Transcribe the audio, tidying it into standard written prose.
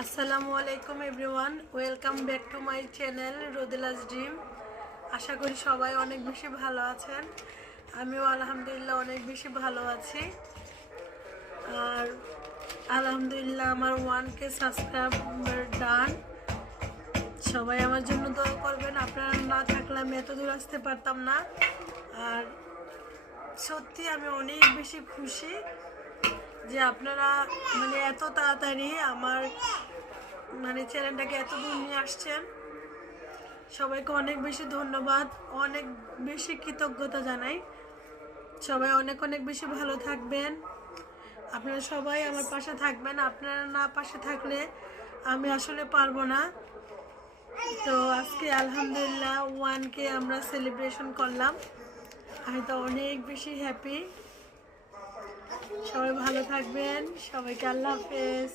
আসসালামু আলাইকুম everyone, welcome back to my channel Rodela's dream. আশা করি সবাই অনেক বেশি ভালো আছেন। আমিও আলহামদুলিল্লাহ অনেক বেশি ভালো আছি। আর আলহামদুলিল্লাহ আমার 1K সাবস্ক্রাইবার ডান। সবাই আমার জন্য দোয়া করবেন। আপনারা না থাকলে আমি এত দূর আসতে পারতাম না। আর সত্যি আমি অনেক বেশি খুশি যে আপনারা এত তাড়াতাড়ি আমার চ্যানেলটাকে এত দূর নিয়ে আসছেন। সবাইকে অনেক বেশি ধন্যবাদ, অনেক বেশি কৃতজ্ঞতা জানাই। সবাই অনেক অনেক বেশি ভালো থাকবেন। আপনারা সবাই আমার পাশে থাকবেন। আপনারা না পাশে থাকলে আমি আসলে পারবো না। তো আজকে আলহামদুলিল্লাহ 1K আমরা সেলিব্রেশন করলাম। আমি তো অনেক বেশি হ্যাপি। সবাই ভালো থাকবেন। সবাইকে আল্লাহ হাফেজ।